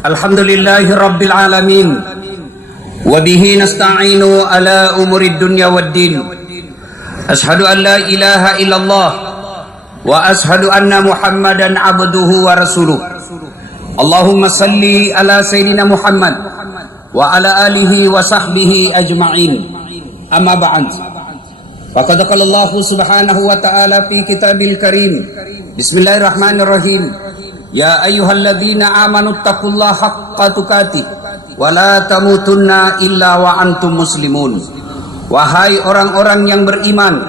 Alhamdulillahi Rabbil Alamin. Wabihi nasta'inu ala umurid dunya waddin. Ashhadu an la ilaha illallah wa ashhadu anna Muhammadan abduhu wa rasuluh. Allahumma salli ala Sayyidina Muhammad wa ala alihi wa sahbihi ajma'in. Amma ba'd. Faqad qala Allah subhanahu wa ta'ala fi kitabil karim. Bismillahirrahmanirrahim. Ya ayyuhalladzina amanu taqullaha haqqa tuqatih wa la tamutunna illa wa antum muslimun. Wahai orang-orang yang beriman,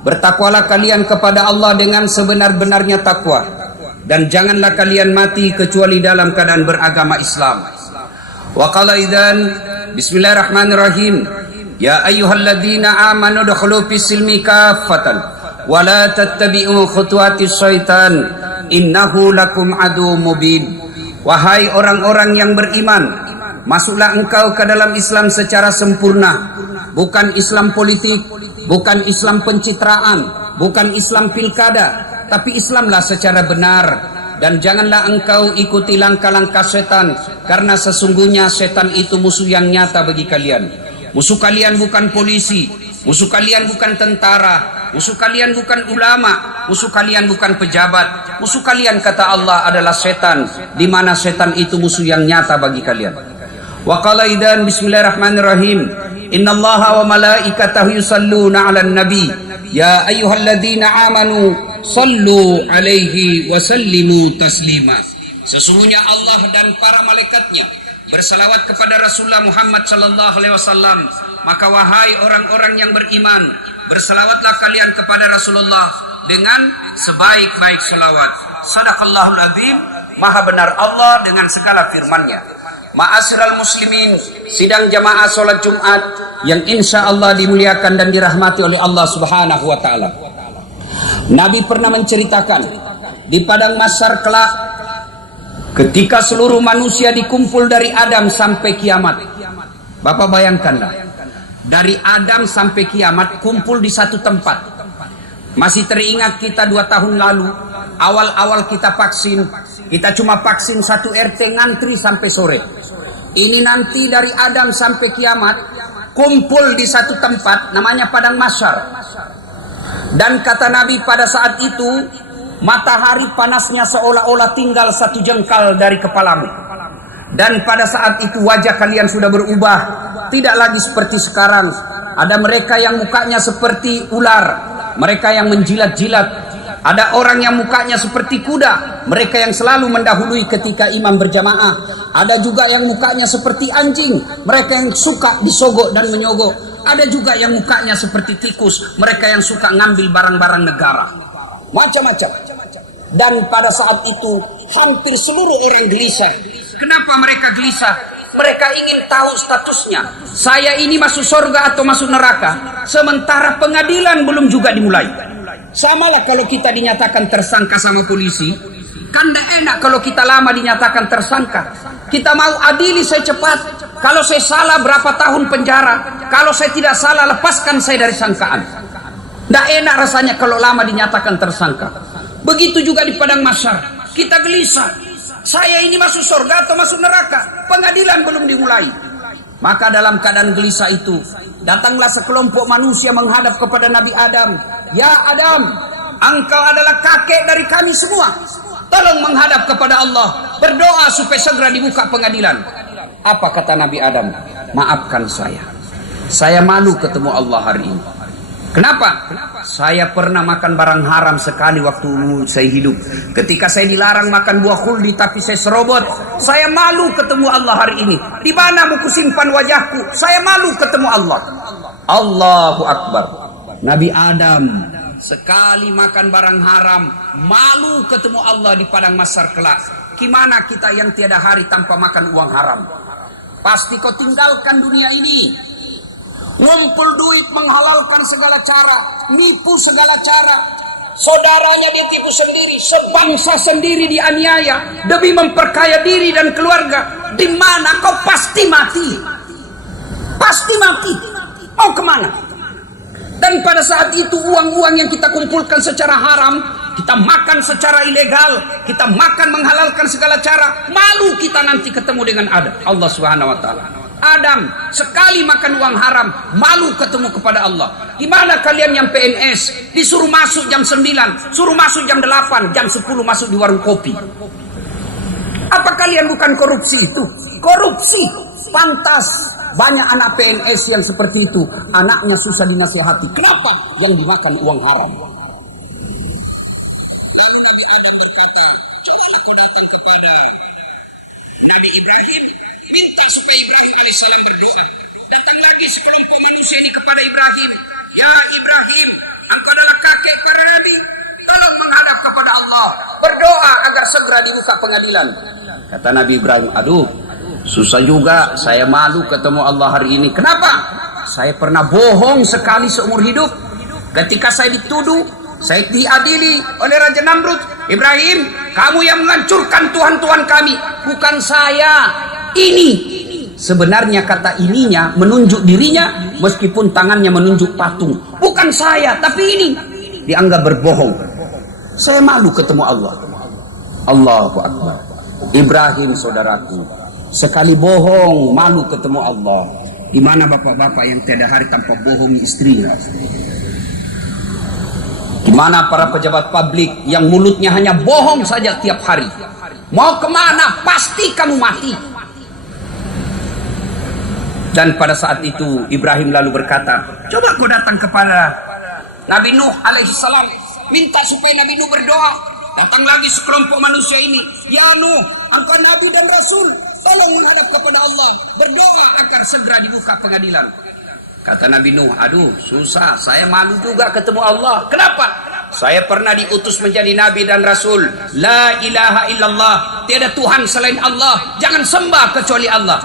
bertakwalah kalian kepada Allah dengan sebenar-benarnya takwa, dan janganlah kalian mati kecuali dalam keadaan beragama Islam. Wa qala idzan bismillahirrahmanirrahim. Ya ayyuhalladzina amanu dukhulu fis silmi kaffatan wa la tattabi'u khutuwatis syaitan innahu lakum adu mubin. Wahai orang-orang yang beriman, masuklah engkau ke dalam Islam secara sempurna, bukan Islam politik, bukan Islam pencitraan, bukan Islam pilkada, tapi Islamlah secara benar. Dan janganlah engkau ikuti langkah-langkah setan, karena sesungguhnya setan itu musuh yang nyata bagi kalian. Musuh kalian bukan polisi, musuh kalian bukan tentara, musuh kalian bukan ulama, musuh kalian bukan pejabat. Musuh kalian, kata Allah, adalah setan, di mana setan itu musuh yang nyata bagi kalian. Wa qala idzan bismillahirrahmanirrahim. Innallaha wa malaikatahu yusalluna 'alan nabi. Ya ayyuhalladzina amanu sallu 'alaihi wa sallimu taslima. Sesungguhnya Allah dan para malaikatnya bersalawat kepada Rasulullah Muhammad sallallahu alaihi wasallam. Maka wahai orang-orang yang beriman, bersalawatlah kalian kepada Rasulullah dengan sebaik-baik salawat. Sadaqallahul azim. Maha benar Allah dengan segala firman-Nya. Ma'asyiral muslimin, sidang jamaah salat Jumat yang insya Allah dimuliakan dan dirahmati oleh Allah Subhanahu wa taala. Nabi pernah menceritakan di padang mahsyar kelak, ketika seluruh manusia dikumpul dari Adam sampai kiamat. Bapak bayangkanlah, dari Adam sampai kiamat kumpul di satu tempat. Masih teringat kita 2 tahun lalu, awal-awal kita vaksin, kita cuma vaksin 1 RT ngantri sampai sore. Ini nanti dari Adam sampai kiamat kumpul di satu tempat namanya padang mahsyar. Dan kata Nabi pada saat itu matahari panasnya seolah-olah tinggal 1 jengkal dari kepalamu. Dan pada saat itu wajah kalian sudah berubah, tidak lagi seperti sekarang. Ada mereka yang mukanya seperti ular, mereka yang menjilat-jilat. Ada orang yang mukanya seperti kuda, mereka yang selalu mendahului ketika imam berjamaah. Ada juga yang mukanya seperti anjing, mereka yang suka disogok dan menyogok. Ada juga yang mukanya seperti tikus, mereka yang suka ngambil barang-barang negara. Macam-macam. Dan pada saat itu hampir seluruh orang gelisah. Kenapa mereka gelisah? Mereka ingin tahu statusnya. Saya ini masuk surga atau masuk neraka? Sementara pengadilan belum juga dimulai. Samalah kalau kita dinyatakan tersangka sama polisi. Kan tidak enak kalau kita lama dinyatakan tersangka. Kita mau adili secepat. Kalau saya salah berapa tahun penjara. Kalau saya tidak salah lepaskan saya dari sangkaan. Tidak enak rasanya kalau lama dinyatakan tersangka. Begitu juga di padang mahsyar. Kita gelisah. Saya ini masuk surga atau masuk neraka? Pengadilan belum dimulai. Maka dalam keadaan gelisah itu, datanglah sekelompok manusia menghadap kepada Nabi Adam. Ya Adam, engkau adalah kakek dari kami semua. Tolong menghadap kepada Allah, berdoa supaya segera dibuka pengadilan. Apa kata Nabi Adam? Maafkan saya. Saya malu ketemu Allah hari ini. Kenapa? Saya pernah makan barang haram sekali waktu saya hidup. Ketika saya dilarang makan buah khuldi tapi saya serobot. Saya malu ketemu Allah hari ini. Di mana mau kusimpan wajahku? Saya malu ketemu Allah. Allahu Akbar. Nabi Adam sekali makan barang haram, malu ketemu Allah di padang mahsyar kelak. Gimana kita yang tiada hari tanpa makan uang haram? Pasti kau tinggalkan dunia ini. Ngumpul duit, menghalalkan segala cara, nipu segala cara. Saudaranya ditipu sendiri, sebangsa sendiri dianiaya demi memperkaya diri dan keluarga. Di mana kau pasti mati. Pasti mati. Mau kemana? Dan pada saat itu uang-uang yang kita kumpulkan secara haram kita makan secara ilegal, kita makan menghalalkan segala cara, malu kita nanti ketemu dengan Allah Subhanahu wa taala. Adam sekali makan uang haram, malu ketemu kepada Allah. Gimana kalian yang PNS disuruh masuk jam 9, suruh masuk jam 8, jam 10 masuk di warung kopi? Apa kalian bukan korupsi itu? Korupsi. Pantas banyak anak PNS yang seperti itu, anaknya susah dinasihati. Kenapa? Yang dimakan uang haram. Nabi Ibrahim minta supaya Ibrahim alaihissalam berdoa. Datang lagi sekelompok manusia ini kepada Ibrahim. Ya Ibrahim, engkau adalah kakek para nabi. Tolong menghadap kepada Allah, berdoa agar segera dibuka pengadilan. Kata Nabi Ibrahim, aduh, susah juga, saya malu ketemu Allah hari ini. Kenapa? Saya pernah bohong sekali seumur hidup. Ketika saya dituduh, saya diadili oleh Raja Namrud. Ibrahim, kamu yang menghancurkan Tuhan-Tuhan kami, bukan saya. Ini sebenarnya kata ininya menunjuk dirinya, meskipun tangannya menunjuk patung. Bukan saya, tapi ini dianggap berbohong. Saya malu ketemu Allah. Allahu Akbar. Ibrahim saudaraku, sekali bohong malu ketemu Allah. Di mana bapak-bapak yang tiada hari tanpa bohongi istrinya? Di mana para pejabat publik yang mulutnya hanya bohong saja tiap hari? Mau kemana? Pasti kamu mati. Dan pada saat itu Ibrahim lalu berkata, coba kau datang kepada Nabi Nuh alaihissalam, minta supaya Nabi Nuh berdoa. Datang lagi sekelompok manusia ini, ya Nuh, engkau Nabi dan Rasul, tolong menghadap kepada Allah, berdoa agar segera dibuka pengadilan. Kata Nabi Nuh, aduh susah, saya malu juga ketemu Allah. Kenapa? Saya pernah diutus menjadi Nabi dan Rasul. La ilaha illallah, tiada Tuhan selain Allah, jangan sembah kecuali Allah.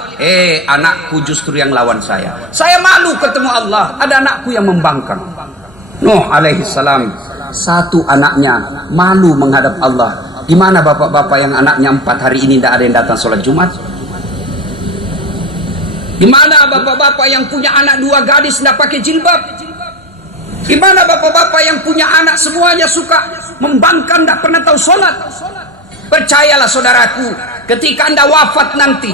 Anakku justru yang lawan saya. Saya malu ketemu Allah, ada anakku yang membangkang. Nuh alaihissalam, satu anaknya malu menghadap Allah. Di mana bapak-bapak yang anaknya 4 hari ini tidak ada yang datang sholat Jumat? Di mana bapak-bapak yang punya anak 2 gadis tidak pakai jilbab? Di mana bapak-bapak yang punya anak semuanya suka membangkang, tidak pernah tahu sholat? Percayalah saudaraku, ketika Anda wafat nanti,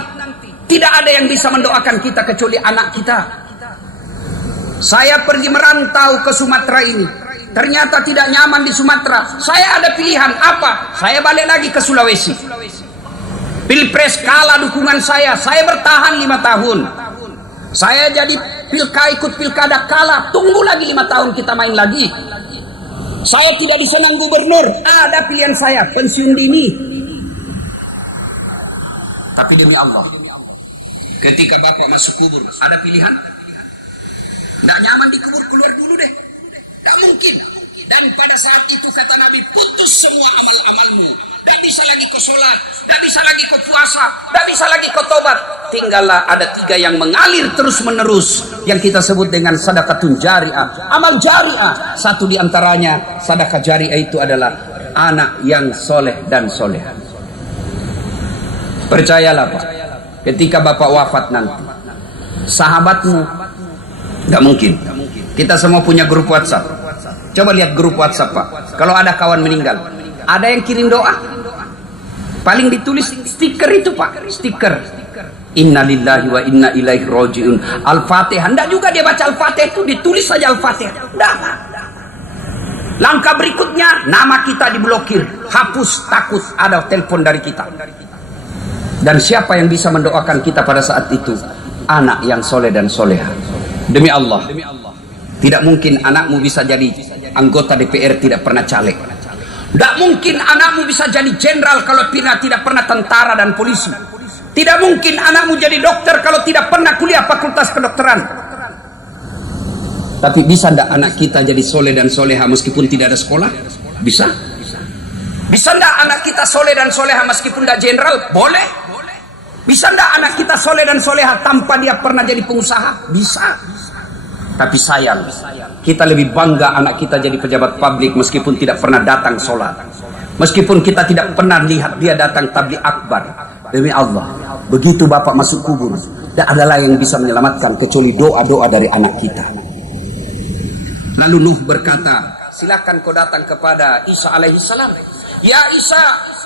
tidak ada yang bisa mendoakan kita kecuali anak kita. Saya pergi merantau ke Sumatera ini, ternyata tidak nyaman di Sumatera. Saya ada pilihan apa? Saya balik lagi ke Sulawesi. Pilpres kalah dukungan saya bertahan 5 tahun. Saya jadi ikut pilkada kalah, tunggu lagi 5 tahun kita main lagi. Saya tidak disenang gubernur, ada pilihan saya, pensiun dini. Tapi demi Allah, ketika bapak masuk kubur, ada pilihan? Nggak nyaman dikubur, keluar dulu deh. Tak mungkin. Dan pada saat itu kata Nabi, putus semua amal-amalmu. Tak bisa lagi kau sholat, tak bisa lagi kau puasa, tak bisa lagi kau tobat. Tinggallah ada 3 yang mengalir terus-menerus, yang kita sebut dengan sedekatun jariah, amal jariah. Satu di antaranya sedekah jariah itu adalah anak yang soleh dan soleha. Percayalah Pak, ketika bapak wafat nanti, sahabatmu nggak mungkin. Kita semua punya grup WhatsApp. Coba lihat grup WhatsApp Pak. Kalau ada kawan meninggal, ada yang kirim doa? Paling ditulis stiker itu Pak, stiker. Inna lillahi wa inna ilaihi rojiun. Al-Fatihah. Enggak juga dia baca Al-Fatihah itu, ditulis saja Al-Fatihah. Enggak. Langkah berikutnya, nama kita diblokir, hapus, takut ada telepon dari kita. Dan siapa yang bisa mendoakan kita pada saat itu? Anak yang soleh dan soleha. Demi Allah, tidak mungkin anakmu bisa jadi anggota DPR tidak pernah caleg. Tidak mungkin anakmu bisa jadi jenderal kalau tidak pernah tentara dan polisi. Tidak mungkin anakmu jadi dokter kalau tidak pernah kuliah fakultas kedokteran. Tapi bisa tidak anak kita jadi soleh dan soleha meskipun tidak ada sekolah? Bisa. Bisa tidak anak kita soleh dan soleha meskipun tidak jenderal? Boleh. Bisa tidak anak kita soleh dan soleha tanpa dia pernah jadi pengusaha? Bisa. Tapi sayang, kita lebih bangga anak kita jadi pejabat publik meskipun tidak pernah datang sholat. Meskipun kita tidak pernah lihat dia datang tabligh akbar. Demi Allah, begitu bapak masuk kubur, tidak ada lain yang bisa menyelamatkan kecuali doa-doa dari anak kita. Lalu Nuh berkata, silakan kau datang kepada Isa alaihissalam. Ya Isa,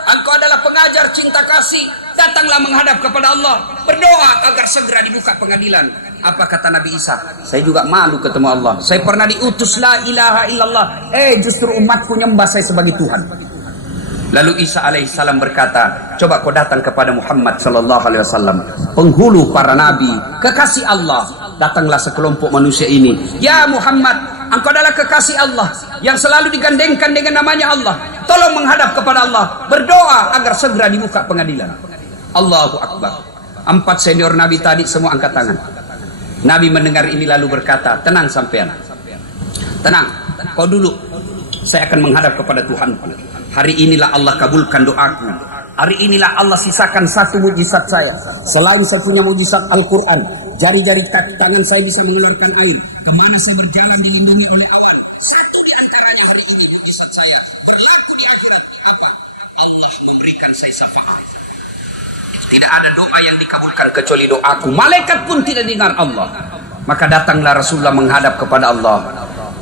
engkau adalah pengajar cinta kasih, datanglah menghadap kepada Allah, berdoa agar segera dibuka pengadilan. Apa kata Nabi Isa? Saya juga malu ketemu Allah. Saya pernah diutus la ilaha illallah. Justru umatku nyembah saya sebagai Tuhan. Lalu Isa alaihissalam berkata, coba kau datang kepada Muhammad sallallahu alaihi wasallam, penghulu para nabi, kekasih Allah. Datanglah sekelompok manusia ini. Ya Muhammad, engkau adalah kekasih Allah yang selalu digandengkan dengan namanya Allah. Tolong menghadap kepada Allah, berdoa agar segera dibuka pengadilan. Allahu Akbar. 4 senior nabi tadi semua angkat tangan. Nabi mendengar ini lalu berkata, tenang sampean. Tenang, kau dulu. Saya akan menghadap kepada Tuhan. Hari inilah Allah kabulkan doaku. Hari inilah Allah sisakan satu mujizat saya. Selain satunya mujizat Al-Quran. Jari-jari tangan saya bisa mengeluarkan air. Kemana saya berjalan dilindungi oleh awan. Satu di antaranya hari ini mujizat saya. Berlaku di akhirat. Apa? Allah memberikan saya syafaat. Tidak ada doa yang dikabulkan kecuali doaku. Malaikat pun tidak dengar Allah. Maka datanglah Rasulullah menghadap kepada Allah.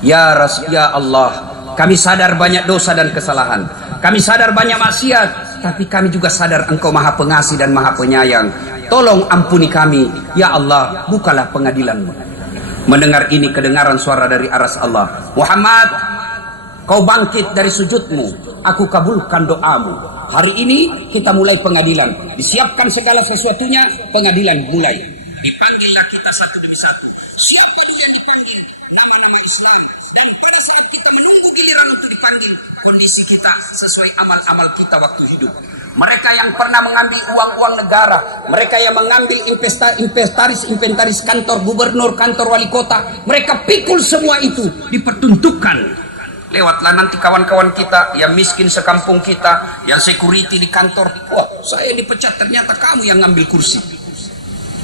Ya Allah, kami sadar banyak dosa dan kesalahan. Kami sadar banyak maksiat. Tapi kami juga sadar Engkau Maha Pengasih dan Maha Penyayang. Tolong ampuni kami. Ya Allah, bukalah pengadilan-Mu. Mendengar ini kedengaran suara dari aras Allah. Muhammad, kau bangkit dari sujudmu. Aku kabulkan doamu. Hari ini kita mulai pengadilan. Disiapkan segala sesuatunya, pengadilan mulai. Dipanggillah kita satu demi satu. Siapa yang dipanggil? Nama-nama Islam. Dan pada saat kita giliran untuk dipanggil, kondisi kita sesuai amal-amal kita waktu hidup. Mereka yang pernah mengambil uang-uang negara, mereka yang mengambil inventaris kantor gubernur, kantor wali kota, mereka pikul semua itu, dipertuntukkan. Lewatlah nanti kawan-kawan kita yang miskin sekampung kita, yang security di kantor. Wah, saya dipecat, ternyata kamu yang ngambil kursi.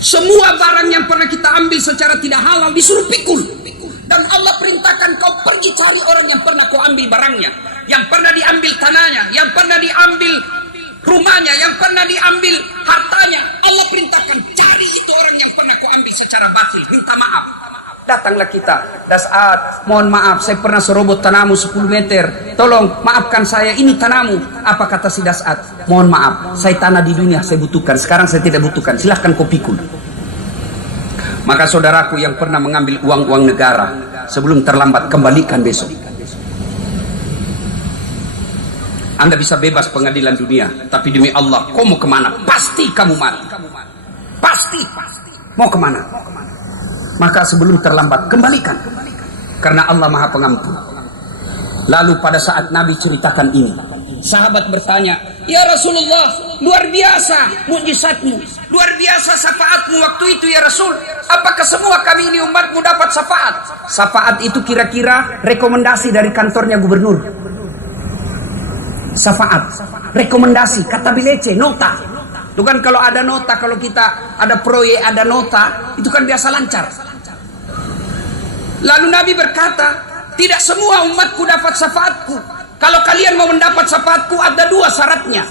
Semua barang yang pernah kita ambil secara tidak halal disuruh pikul. Dan Allah perintahkan kau pergi cari orang yang pernah kau ambil barangnya, yang pernah diambil tanahnya, yang pernah diambil rumahnya, yang pernah diambil hartanya. Allah perintahkan cari itu orang yang pernah kau ambil secara batil, minta maaf. Datanglah kita, Das'at, mohon maaf saya pernah serobot tanahmu 10 meter, tolong maafkan saya, ini tanahmu. Apa kata si Das'at? Mohon maaf, saya tanah di dunia saya butuhkan, sekarang saya tidak butuhkan, silahkan kau pikul. Maka saudaraku yang pernah mengambil uang-uang negara, sebelum terlambat kembalikan besok. Anda bisa bebas pengadilan dunia, tapi demi Allah, kau mau kemana? Pasti kamu mati. Pasti. Mau kemana? Maka sebelum terlambat, kembalikan. Karena Allah Maha Pengampun. Lalu pada saat Nabi ceritakan ini, sahabat bertanya, ya Rasulullah, luar biasa mukjizatmu, luar biasa syafaatmu waktu itu ya Rasul. Apakah semua kami ini umatmu dapat syafaat? Syafaat itu kira-kira rekomendasi dari kantornya gubernur. Syafaat, rekomendasi, kata bilece, nota. Itu kan kalau ada nota, kalau kita ada proyek, ada nota, itu kan biasa lancar. Lalu Nabi berkata, tidak semua umatku dapat syafaatku. Kalau kalian mau mendapat syafaatku, ada 2 syaratnya.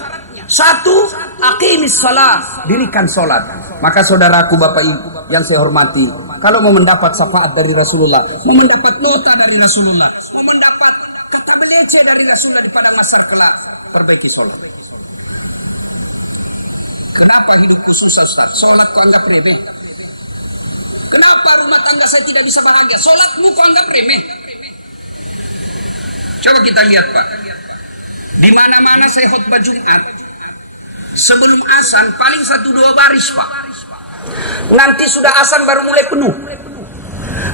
1, aqimis salat, dirikan salat. Maka saudaraku, Bapak Ibu yang saya hormati, kalau mau mendapat syafaat dari Rasulullah, mau mendapat nota dari Rasulullah, mau mendapat kata belece dari Rasulullah pada masa kelak, perbaiki salat. Kenapa hidupku susah, Ustaz? Salatku anggap remeh. Kenapa rumah tangga saya tidak bisa bahagia? Salatmu kau anggap remeh. Coba kita lihat, Pak. Di mana-mana saya khutbah Jumat, sebelum azan paling 1-2 baris, Pak. Nanti sudah azan baru mulai penuh.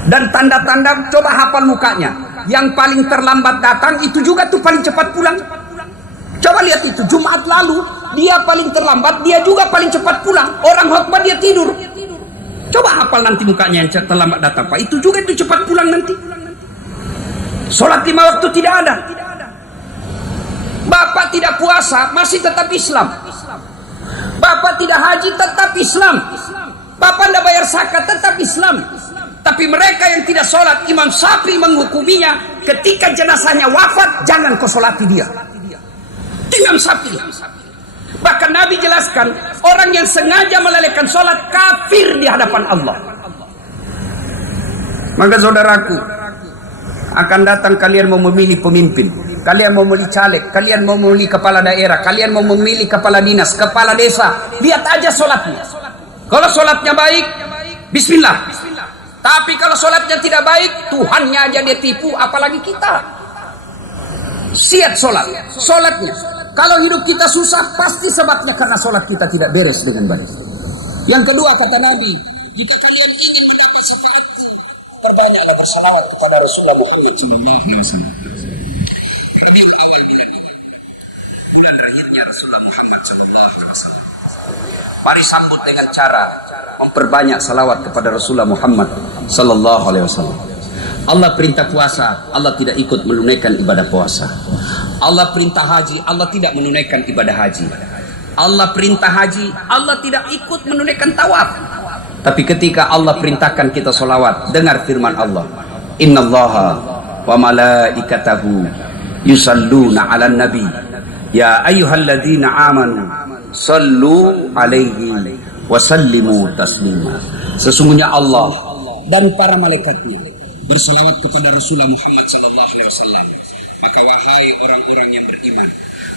Dan tanda-tanda coba hafal mukanya. Yang paling terlambat datang itu juga tuh paling cepat pulang. Coba lihat itu, Jumat lalu dia paling terlambat, dia juga paling cepat pulang. Orang khutbah dia tidur. Coba hafal nanti mukanya yang terlambat datang, Pak. Itu juga itu cepat pulang nanti. Sholat 5 waktu tidak ada. Bapak tidak puasa, masih tetap Islam. Bapak tidak haji, tetap Islam. Bapak tidak bayar zakat, tetap Islam. Tapi mereka yang tidak sholat, Imam Syafi'i menghukuminya, ketika jenazahnya wafat, jangan kau sholati dia. Imam Syafi'i. Bahkan Nabi jelaskan, orang yang sengaja melalaikan sholat kafir di hadapan Allah. Maka saudaraku, Akan datang kalian mau memilih pemimpin, kalian mau memilih caleg, kalian mau memilih kepala daerah, kalian mau memilih kepala dinas, kepala desa. Lihat aja sholatnya. Kalau sholatnya baik, bismillah. Tapi kalau sholatnya tidak baik, Tuhannya aja dia tipu, apalagi kita. Siap sholatnya. Kalau hidup kita susah, pasti sebabnya karena sholat kita tidak beres dengan baik. Yang kedua kata Nabi, jika kalian ingin berbanyak bersalawat kepada Rasulullah Muhammad SAW. Dan akhirnya Rasulullah Muhammad SAW. Mari sambut dengan cara memperbanyak salawat kepada Rasulullah Muhammad SAW. Allah perintah puasa, Allah tidak ikut menunaikan ibadah puasa. Allah perintah haji, Allah tidak menunaikan ibadah haji. Allah perintah haji, Allah tidak ikut menunaikan tawaf. Tapi ketika Allah perintahkan kita solawat, dengar firman Allah, Innallaha wa malaikatahu yusalluna ala nabi ya ayyuhalladzina amanu sallu alaihi wa sallimu taslima. Sesungguhnya Allah dan para malaikatnya bersalawat kepada Rasulullah Muhammad SAW. Maka wahai orang-orang yang beriman,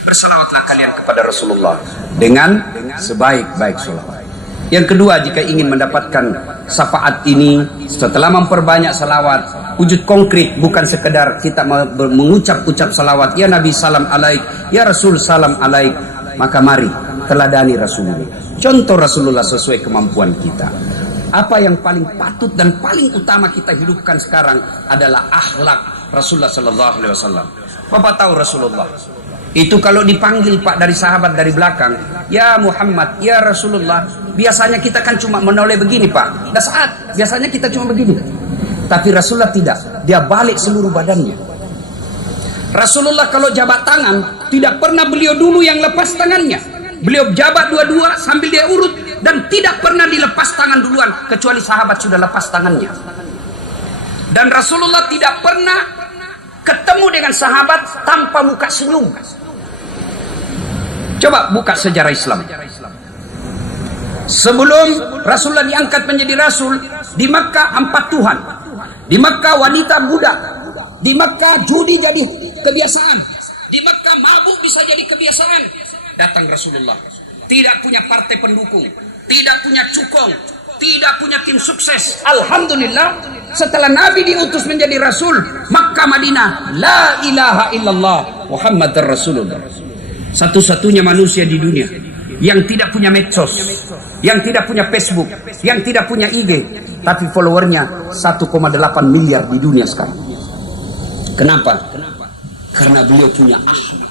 bersalawatlah kalian kepada Rasulullah dengan sebaik-baik salawat. Yang kedua, jika ingin mendapatkan syafaat ini, setelah memperbanyak salawat, wujud konkret, bukan sekedar kita mengucap-ucap salawat, ya Nabi salam alaik, ya Rasul salam alaik, maka mari teladani Rasulullah. Contoh Rasulullah sesuai kemampuan kita. Apa yang paling patut dan paling utama kita hidupkan sekarang adalah akhlak Rasulullah Sallallahu Alaihi Wasallam. Bapak tahu Rasulullah itu kalau dipanggil Pak dari sahabat dari belakang, ya Muhammad, ya Rasulullah, biasanya kita kan cuma menoleh begini Pak. Dan saat biasanya kita cuma begini. Tapi Rasulullah tidak, dia balik seluruh badannya. Rasulullah kalau jabat tangan, tidak pernah beliau dulu yang lepas tangannya. Beliau jabat dua-dua sambil dia urut, dan tidak pernah dilepas tangan duluan kecuali sahabat sudah lepas tangannya. Dan Rasulullah tidak pernah ketemu dengan sahabat tanpa muka senyum. Coba buka sejarah Islam. Sebelum Rasulullah diangkat menjadi Rasul, di Makkah 4 Tuhan, di Makkah wanita budak, di Makkah judi jadi kebiasaan, di Makkah mabuk bisa jadi kebiasaan. Datang Rasulullah, tidak punya partai pendukung, tidak punya cukong, tidak punya tim sukses. Alhamdulillah, setelah Nabi diutus menjadi Rasul, Makkah Madinah, la ilaha illallah Muhammadar Rasulullah. Satu-satunya manusia di dunia yang tidak punya medsos, yang tidak punya Facebook, yang tidak punya IG, tapi followernya 1,8 miliar di dunia sekarang. Kenapa? Karena beliau punya akhlak,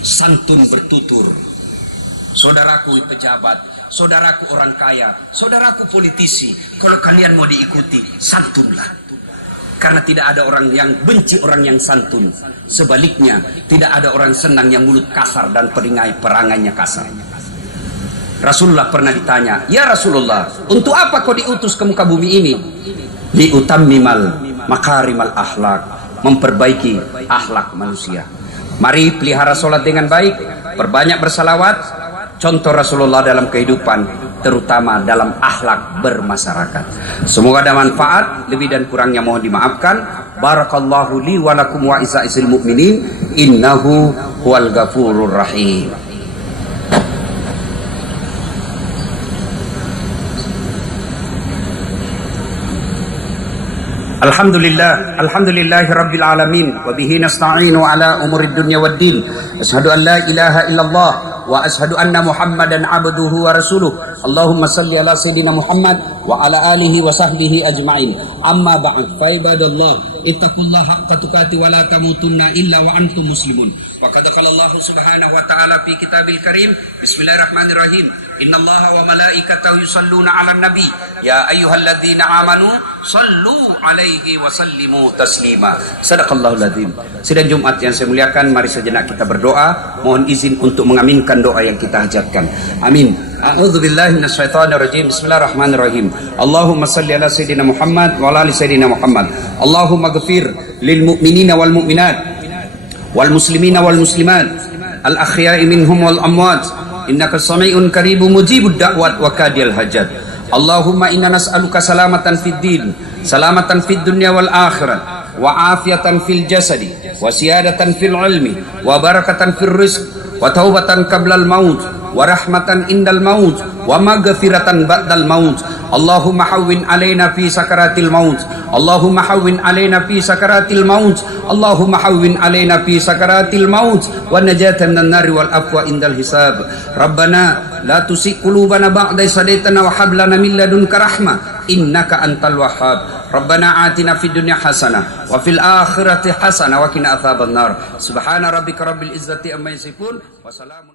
santun bertutur. Saudaraku pejabat, saudaraku orang kaya, saudaraku politisi, kalau kalian mau diikuti, santunlah. Karena tidak ada orang yang benci orang yang santun. Sebaliknya, tidak ada orang senang yang mulut kasar dan perangainya kasar. Rasulullah pernah ditanya, ya Rasulullah, untuk apa kau diutus ke muka bumi ini? Liutammimal makarimal akhlak, memperbaiki akhlak manusia. Mari pelihara sholat dengan baik, perbanyak bersalawat. Contoh Rasulullah dalam kehidupan, terutama dalam akhlak bermasyarakat. Semoga ada manfaat, lebih dan kurangnya mohon dimaafkan. Barakallahu li wa lakum wa isa'il mu'minin, innahu huwal ghafurur rahim. Alhamdulillahi rabbil alamin, wa bihi nasta'inu ala umurid dunya waddin. Asyhadu an la ilaha illallah wa asyhadu anna Muhammadan abduhu wa rasuluh. Allahumma salli ala sayyidina Muhammad wa ala alihi wa sahbihi ajma'in. Amma ba'd, fa ibadallah, ittaqullaha haqqa tuqatih wa la tamutunna illa wa antum muslimun. Wa qad qala Allah subhanahu wa ta'ala fi kitabil karim, bismillahirrahmanirrahim. Innallaha wa malaikatahu yusalluna 'alan nabi ya ayyuhalladzina amanu sallu 'alaihi wa sallimu taslima. Sadaqallahul adzim. Sidang Jumat yang saya muliakan, mari sejenak kita berdoa. Mohon izin untuk mengaminkan doa yang kita hajatkan. Amin. A'udzubillahi minasyaitonir rajim. Bismillahirrahmanirrahim. Allahumma shalli ala sayyidina Muhammad wa ala ali sayyidina Muhammad. Allahumma ighfir lil mu'minina wal mu'minat wal muslimina wal muslimat al ahya'i minhum wal amwat. Innaka sami'un qaribun mujibud da'wat wa kadiyal hajat. Allahumma inna nas'aluka salamatan fid din, salamatan fid dunya wal akhirah, wa afiatan fil jasadi wa siyadatan fil ilmi wa barakatan fil rizq wa taubatan qablal maut wa rahmatan indal maut wa maghfiratan ba'dal maut. Allahumma hawwin alaina fi sakaratil maut. Allahumma hawwin alaina fi sakaratil maut. Allahumma hawwin alaina fi sakaratil maut wa najatan minan nari wal afwa indal hisab. Rabbana la tusik qulubana ba'da idh hadaitana wa hab lana min ladunka rahmah innaka antal wahhab. Rabbana atina fid dunya hasanah wa fil akhirati hasanah wa qina adzabannar. Subhana rabbika rabbil izzati amma yasifun wa salamun